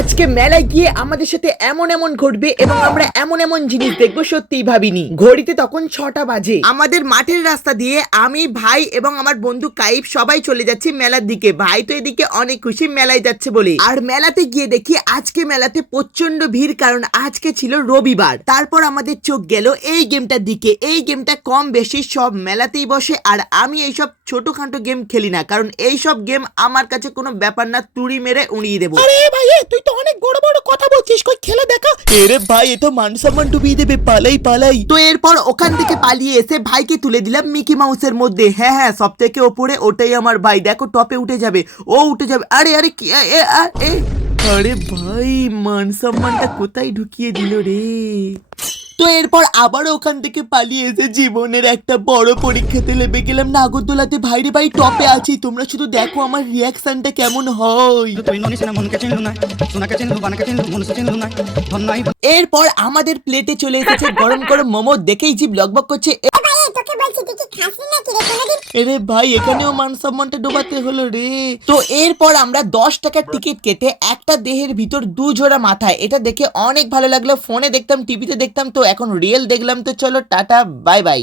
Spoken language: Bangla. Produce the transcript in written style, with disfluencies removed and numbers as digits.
আজকে মেলায় গিয়ে আমাদের সাথে এমন এমন ঘটবে এবং আমরা এমন এমন জিনিস দেখবো সত্যিই ভাবিনি। ঘড়িতে তখন 6টা বাজে। আমাদের মাঠের রাস্তা দিয়ে আমি, ভাই এবং আমার বন্ধু কাইব সবাই চলে যাচ্ছি মেলার দিকে। ভাই তো এদিকে অনেক খুশি মেলায় যাচ্ছে বলে। আর মেলাতে গিয়ে দেখি আজকে মেলাতে প্রচন্ড ভিড়, কারণ আজকে ছিল রবিবার। তারপর আমাদের চোখ গেল এই গেমটার দিকে। এই গেমটা কম বেশি সব মেলাতেই বসে, আর আমি এইসব ছোটখাটো গেম খেলি না, কারণ এইসব গেম আমার কাছে কোনো ব্যাপার না, তুড়ি মেরে উড়িয়ে দেবো। আরে ভাই তুই তো অনেক বড় বড় কথা বলছিস, কই খেলে দেখা। এরে ভাই এ তো মান সম্মান ডুবিয়ে দেবে, পালাই পালাই। তো এরপর ওখান থেকে পালিয়ে এসে ভাইকে তুলে দিলাম মিকি মাউসের মধ্যে। হ্যাঁ হ্যাঁ, সব থেকে ওপরে ওটাই আমার ভাই। দেখো টপে উঠে যাবে, ও উঠে যাবে। আরে আরে কি আরে ভাই মান সম্মানটা কোথায় ঢুকিয়ে দিল রে। তো এরপর আবার ওখান থেকে পালিয়ে এসে জীবনের একটা বড় পরীক্ষাতে লেবে গেলাম নাগরদোলাতে। ভাইরে ভাই টপে আছি, তোমরা শুধু দেখো আমার রিয়াকশনটা কেমন হয়। এরপর আমাদের প্লেটে চলে এসেছে গরম গরম মোমো। দেখেই জিভ লগবগ করছে। আরে ভাই এখানেও মান সম্মানটা ডোবাতে হলো রে। তো এরপর আমরা 10 টাকার টিকিট কেটে একটা দেহের ভিতর 2 জোড়া মাথায়, এটা দেখে অনেক ভালো লাগলো। ফোনে দেখতাম, টিভিতে দেখতাম, তো এখন রিয়েল দেখলাম। তো চলো টাটা বাই বাই।